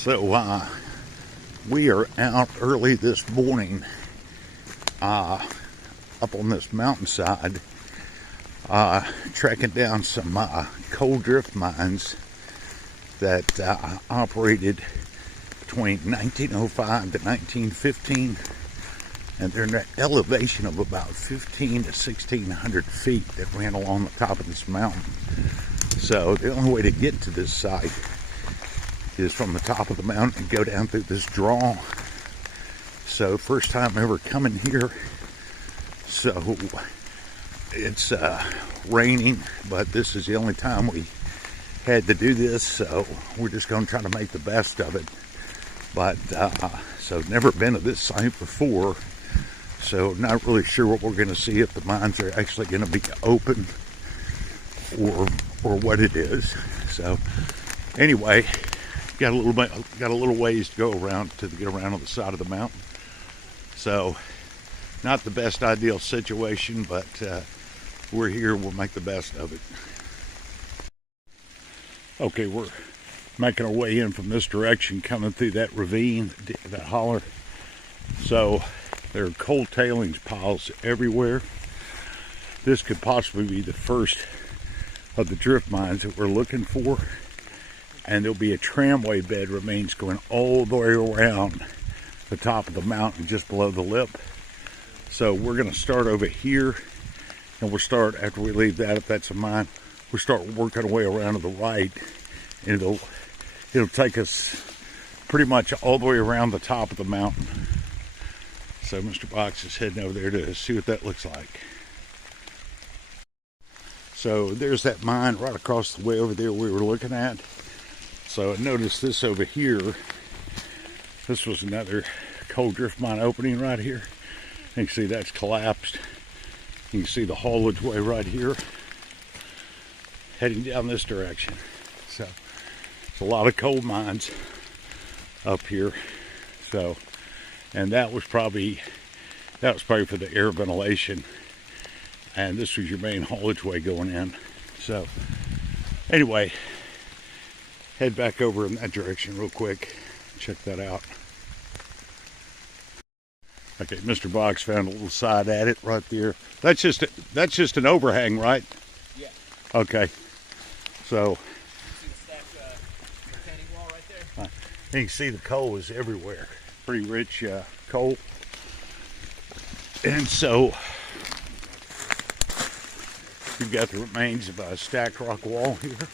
So we are out early this morning up on this mountainside tracking down some coal drift mines that operated between 1905 to 1915, and they're in an elevation of about 15 to 1600 feet that ran along the top of this mountain. So the only way to get to this site is from the top of the mountain and go down through this draw. So first time ever coming here. So it's raining, but this is the only time we had to do this, so we're just going to try to make the best of it. But so never been to this site before, so not really sure what we're going to see, if the mines are actually going to be open or what it is. So anyway, got a little ways to go around to get around on the side of the mountain. So not the best ideal situation, but we're here. We'll make the best of it. Okay, we're making our way in from this direction, coming through that ravine, that holler. So there are coal tailings piles everywhere. This could possibly be the first of the drift mines that we're looking for. And there'll be a tramway bed remains going all the way around the top of the mountain just below the lip. So we're going to start over here, and we'll start after we leave that, if that's a mine, we'll start working our way around to the right, and it'll take us pretty much all the way around the top of the mountain. So Mr. Box is heading over there to see what that looks like. So there's that mine right across the way over there we were looking at. So notice this over here. This was another coal drift mine opening right here. You can see that's collapsed. You can see the haulage way right here, heading down this direction. So it's a lot of coal mines up here. So, and that was probably for the air ventilation, and this was your main haulage way going in. So anyway, head back over in that direction real quick. Check that out. Okay, Mr. Box found a little side at it right there. That's just an overhang, right? Yeah. Okay. So See the stacked retaining wall right there? you can see the coal is everywhere. Pretty rich coal. And so you've got the remains of a stacked rock wall here.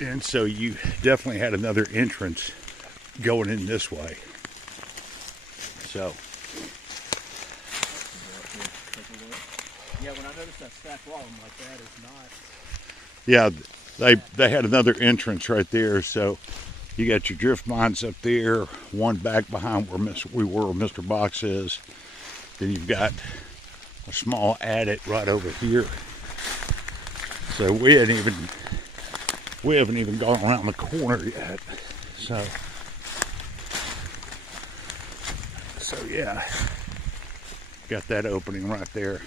And so you definitely had another entrance going in this way. So yeah, when I noticed that stacked wall, I'm like, that is not. yeah, they had another entrance right there. So you got your drift mines up there, one back behind where Mr. Box is. Then you've got a small adit right over here. So we haven't even gone around the corner yet. So yeah, got that opening right there.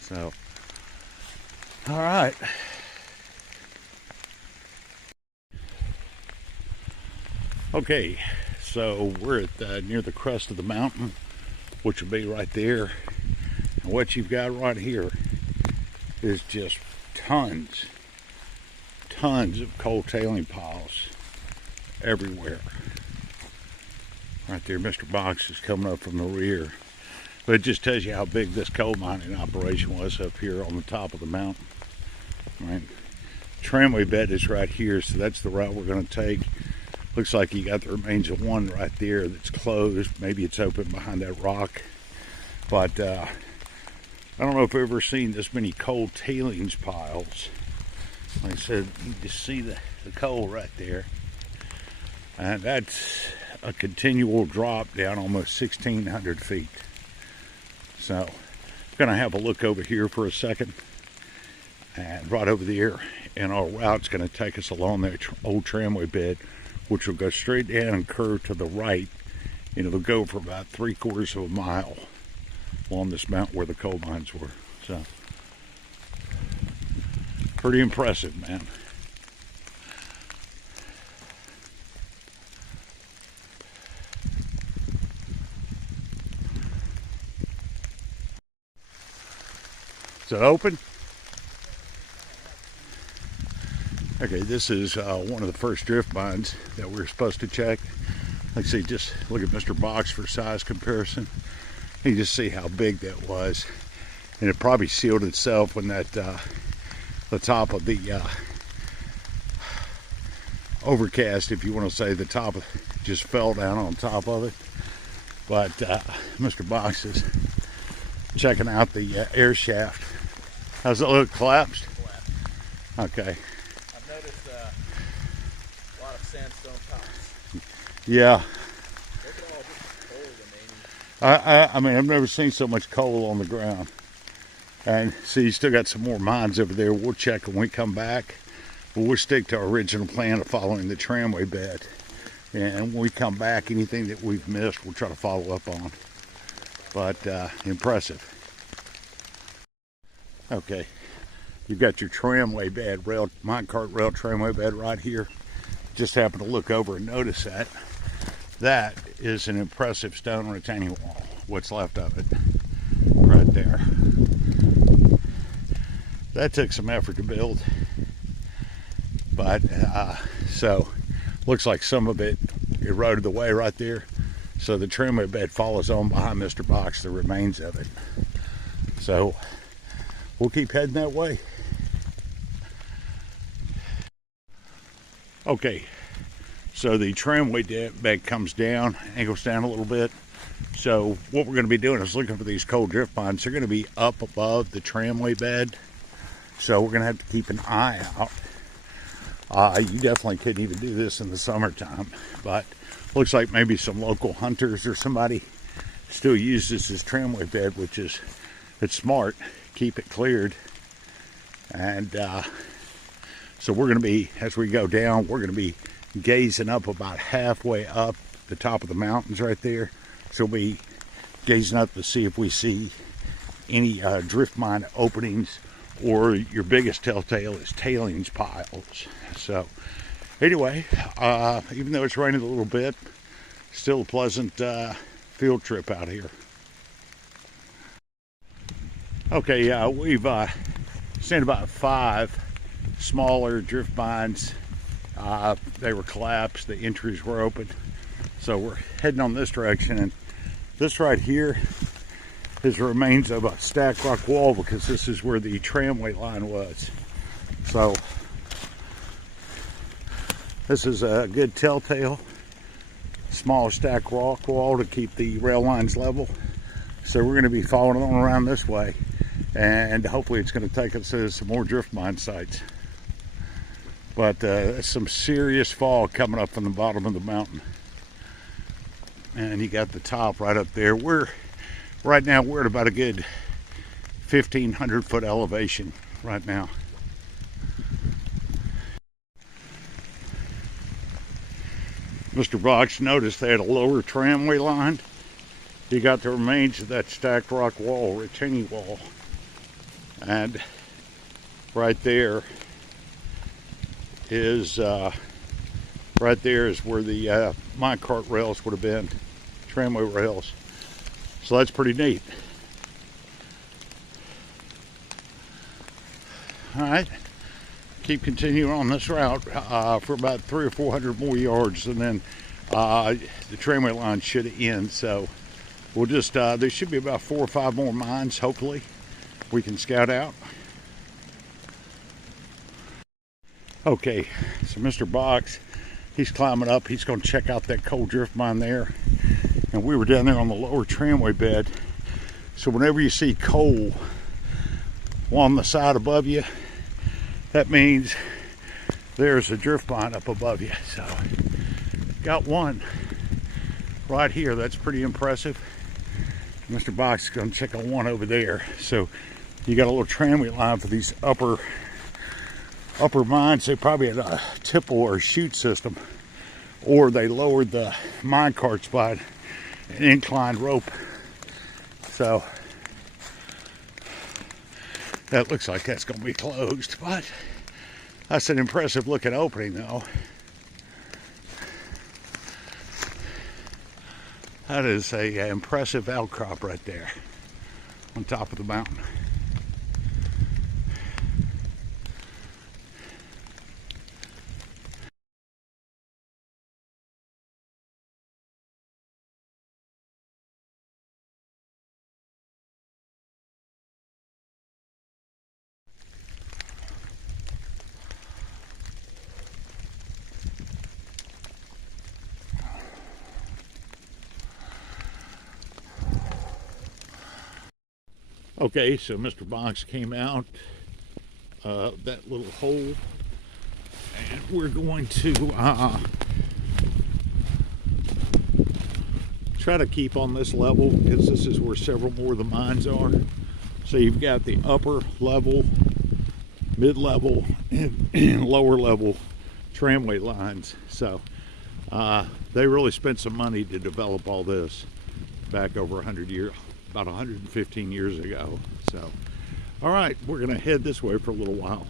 So, all right. Okay, so we're at near the crest of the mountain, which will be right there. And what you've got right here is just tons of coal tailing piles everywhere. Right there, Mr. Box is coming up from the rear. But it just tells you how big this coal mining operation was up here on the top of the mountain. Right. Tramway bed is right here, so that's the route we're going to take. Looks like you got the remains of one right there that's closed. Maybe it's open behind that rock. But I don't know if I've ever seen this many coal tailings piles. Like I said, you just see the coal right there. And that's a continual drop down almost 1,600 feet. So I'm going to have a look over here for a second. And right over there, and our route's going to take us along that old tramway bed, which will go straight down and curve to the right. And it'll go for about 3/4 of a mile along this mountain where the coal mines were. So pretty impressive, man. Is it open? Okay, this is one of the first drift mines that we're supposed to check. Like I say, just look at Mr. Box for size comparison. You just see how big that was. And it probably sealed itself when that the top of the overcast, if you want to say, the top of, just fell down on top of it. But Mr. Box is checking out the air shaft. How's it look? Collapsed? Okay. I've noticed a lot of sandstone tops. Yeah. Look at all this coal remaining. I mean, I've never seen so much coal on the ground. And see, you still got some more mines over there. We'll check when we come back. But we'll stick to our original plan of following the tramway bed. And when we come back, anything that we've missed, we'll try to follow up on. But impressive. Okay, you've got your tramway bed, minecart rail tramway bed right here. Just happened to look over and notice that. That is an impressive stone retaining wall, what's left of it, right there. That took some effort to build, but so looks like some of it eroded away right there. So the tramway bed follows on behind Mr. Box, the remains of it. So we'll keep heading that way. Okay, so the tramway bed comes down, angles down a little bit. So what we're going to be doing is looking for these cold drift mines. They're going to be up above the tramway bed. So we're going to have to keep an eye out. You definitely couldn't even do this in the summertime, but looks like maybe some local hunters or somebody still uses this tramway bed, which is, it's smart. Keep it cleared. And so we're going to be, as we go down, we're going to be gazing up about halfway up the top of the mountains right there. So we'll be gazing up to see if we see any drift mine openings, or your biggest telltale is tailings piles. So anyway, even though it's raining a little bit, still a pleasant field trip out here. Okay, we've seen about 5 smaller drift mines. They were collapsed, the entries were open. So we're heading on this direction, and this right here is the remains of a stacked rock wall, because this is where the tramway line was. So this is a good telltale, small stacked rock wall to keep the rail lines level. So we're going to be following on around this way, and hopefully it's going to take us to some more drift mine sites. But some serious fall coming up from the bottom of the mountain, and you got the top right up there. Right now we're at about a good 1,500 foot elevation right now. Mr. Box noticed they had a lower tramway line. You got the remains of that stacked rock wall, retaining wall. And right there is where the minecart rails would have been, tramway rails. So that's pretty neat. All right, keep continuing on this route for about 300 or 400 more yards, and then the tramway line should end. So we'll just, there should be about 4 or 5 more mines, hopefully, we can scout out. Okay, so Mr. Box, he's climbing up. He's going to check out that coal drift mine there. And we were down there on the lower tramway bed. So whenever you see coal on the side above you, that means there's a drift mine up above you. So got one right here. That's pretty impressive. Mr. Box is going to check on one over there. So you got a little tramway line for these upper mines. They probably had a tipple or chute system, or they lowered the mine carts by an inclined rope. So that looks like that's going to be closed, but that's an impressive looking opening though. That is a impressive outcrop right there on top of the mountain. Okay, so Mr. Box came out that little hole, and we're going to try to keep on this level because this is where several more of the mines are. So you've got the upper level, mid-level, and lower level tramway lines. So they really spent some money to develop all this back over 100 years, about 115 years ago. So, all right, we're going to head this way for a little while.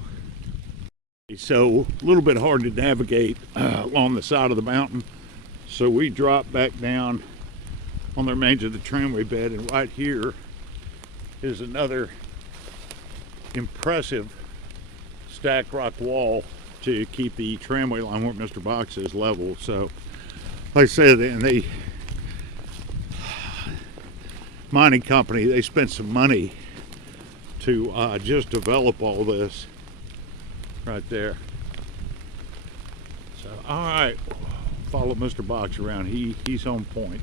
So, a little bit hard to navigate along the side of the mountain. So we drop back down on the remains of the tramway bed, and right here is another impressive stacked rock wall to keep the tramway line where Mr. Box is level. So, like I said, and the mining company, they spent some money to just develop all this right there. So, all right, follow Mr. Box around. He's on point.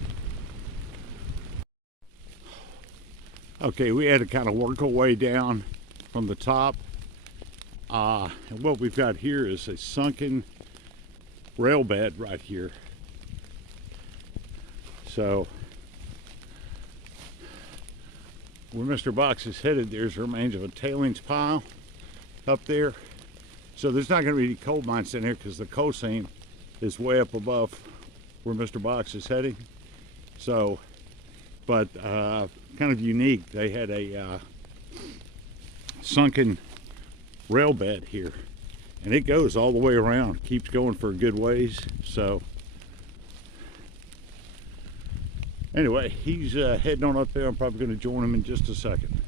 Okay, we had to kind of work our way down from the top. And what we've got here is a sunken rail bed right here. So, where Mr. Box is headed, there's remains of a tailings pile up there. So there's not going to be any coal mines in here because the coal seam is way up above where Mr. Box is heading. So, but kind of unique. They had a sunken rail bed here, and it goes all the way around, keeps going for a good ways. So anyway, he's heading on up there. I'm probably going to join him in just a second.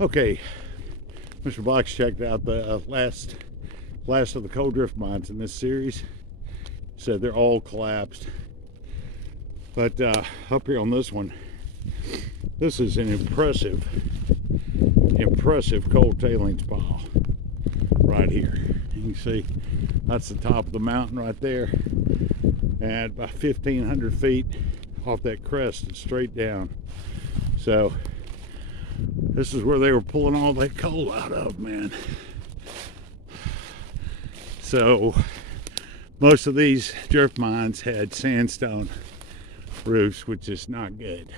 Okay, Mr. Box checked out the last of the coal drift mines in this series. Said they're all collapsed. But up here on this one, this is an impressive coal tailings pile right here. You can see that's the top of the mountain right there, and about 1,500 feet off that crest and straight down. So this is where they were pulling all that coal out of, man. So most of these drift mines had sandstone roofs, which is not good,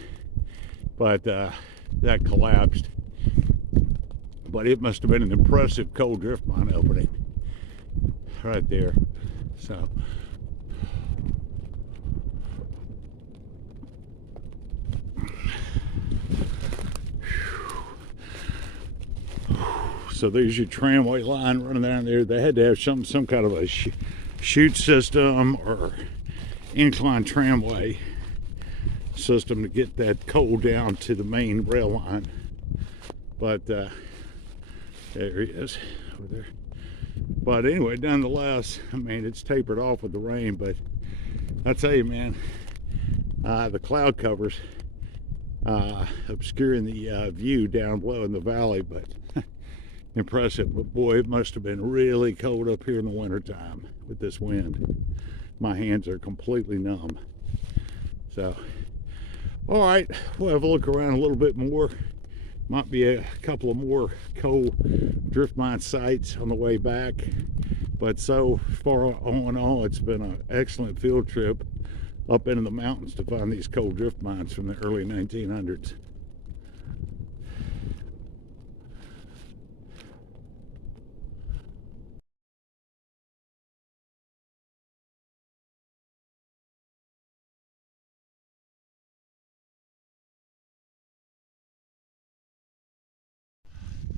but that collapsed. But it must have been an impressive coal drift mine opening right there. So there's your tramway line running down there. They had to have some kind of a chute system or incline tramway system to get that coal down to the main rail line. But there he is over there. But anyway, nonetheless, I mean, it's tapered off with the rain, but I tell you, man, the cloud covers obscuring the view down below in the valley, but impressive. But boy, it must have been really cold up here in the wintertime with this wind. My hands are completely numb. So, all right, we'll have a look around a little bit more. Might be a couple of more coal drift mine sites on the way back. But so far on all, it's been an excellent field trip up into the mountains to find these coal drift mines from the early 1900s.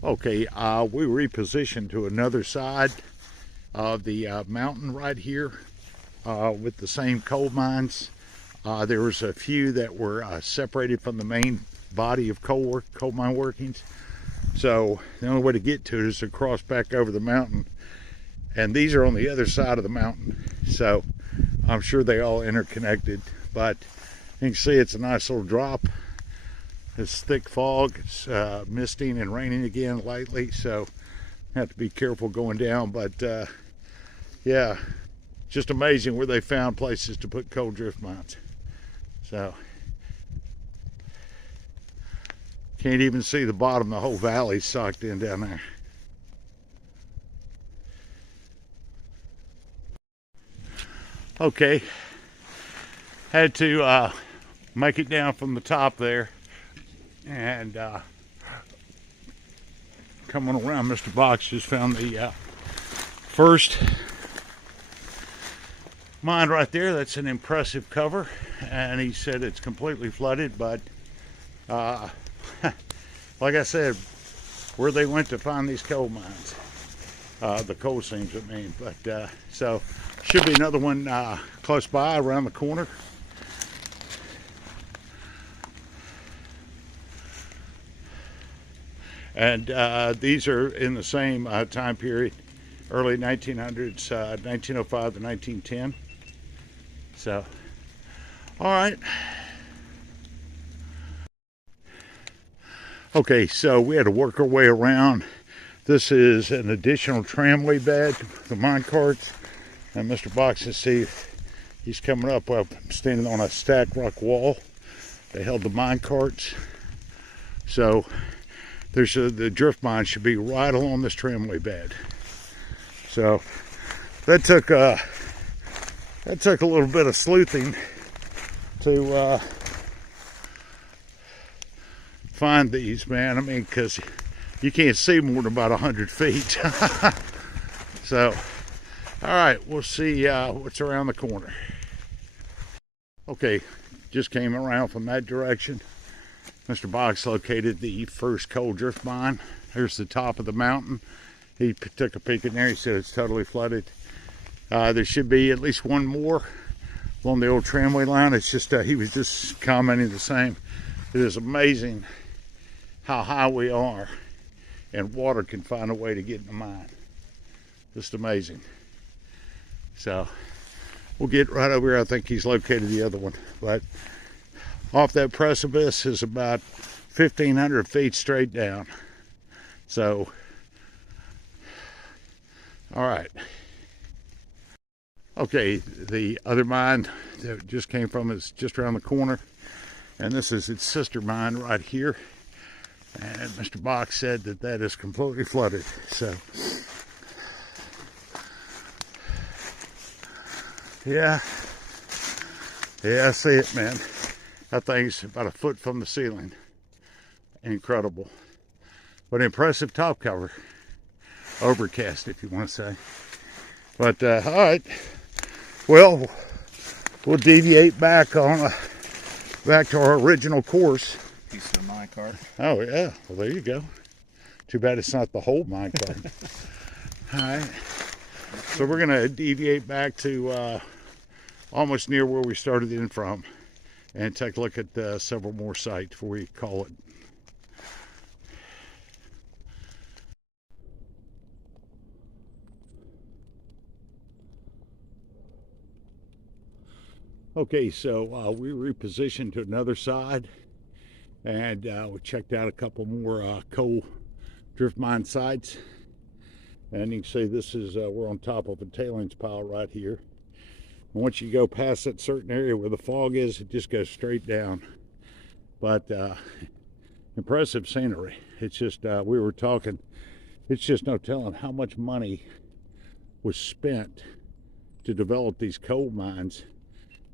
Okay, we repositioned to another side of the mountain right here with the same coal mines. There was a few that were separated from the main body of coal mine workings. So the only way to get to it is to cross back over the mountain. And these are on the other side of the mountain. So I'm sure they all interconnected. But you can see it's a nice little drop. It's thick fog. It's misting and raining again lately, so have to be careful going down. But yeah, just amazing where they found places to put coal drift mines. So can't even see the bottom. The whole valley's socked in down there. Okay, had to make it down from the top there, and coming around, Mr. Box just found the first mine right there. That's an impressive cover, and he said it's completely flooded, but like I said, where they went to find these coal mines, the coal seams, I mean. But so should be another one close by around the corner. And these are in the same time period, early 1900s, 1905 to 1910. So, all right. Okay, so we had to work our way around. This is an additional tramway bed, the mine carts. And Mr. Box, you see, he's coming up. Well, standing on a stacked rock wall. They held the mine carts. So there's the drift mine should be right along this tramway bed. So that took a little bit of sleuthing to find these, man. I mean, because you can't see more than about 100 feet. So, all right, we'll see what's around the corner. Okay, just came around from that direction. Mr. Box located the first coal drift mine. Here's the top of the mountain. He took a peek in there. He said it's totally flooded. There should be at least one more along the old tramway line. It's just, he was just commenting the same. It is amazing how high we are and water can find a way to get in the mine. Just amazing. So we'll get right over here. I think he's located the other one, but off that precipice is about 1,500 feet straight down. So, all right. Okay, the other mine that just came from is just around the corner, and this is its sister mine right here. And Mr. Box said that that is completely flooded. So, yeah, I see it, man. That thing's about 1 foot from the ceiling. Incredible, but impressive top cover. Overcast, if you want to say. But all right, well, we'll deviate back to our original course. Piece of the mine cart. Oh yeah, well there you go. Too bad it's not the whole mine cart. All right, so we're gonna deviate back to almost near where we started in from, and take a look at several more sites before we call it. Okay, so we repositioned to another side, and we checked out a couple more coal drift mine sites. And you can see this is, we're on top of a tailings pile right here. Once you go past that certain area where the fog is, it just goes straight down. But impressive scenery. It's just, we were talking, it's just no telling how much money was spent to develop these coal mines.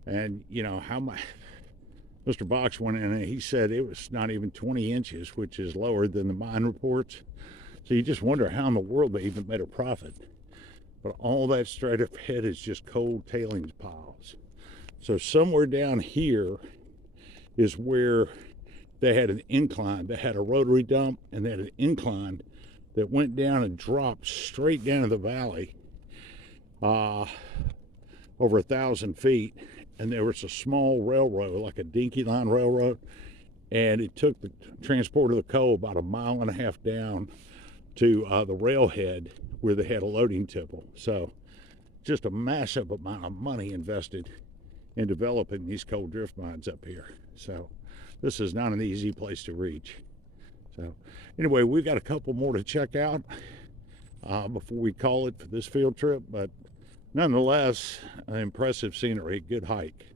And you know how much Mr. Box went in and he said it was not even 20 inches, which is lower than the mine reports. So you just wonder how in the world they even made a profit. But all that straight up ahead is just coal tailings piles. So somewhere down here is where they had an incline. They had a rotary dump, and they had an incline that went down and dropped straight down to the valley, over 1,000 feet. And there was a small railroad, like a dinky line railroad, and it took the transport of the coal about 1.5 miles down to the railhead where they had a loading tipple. So just a massive amount of money invested in developing these coal drift mines up here. So this is not an easy place to reach. So anyway, we've got a couple more to check out before we call it for this field trip, but Nonetheless, impressive scenery, good hike.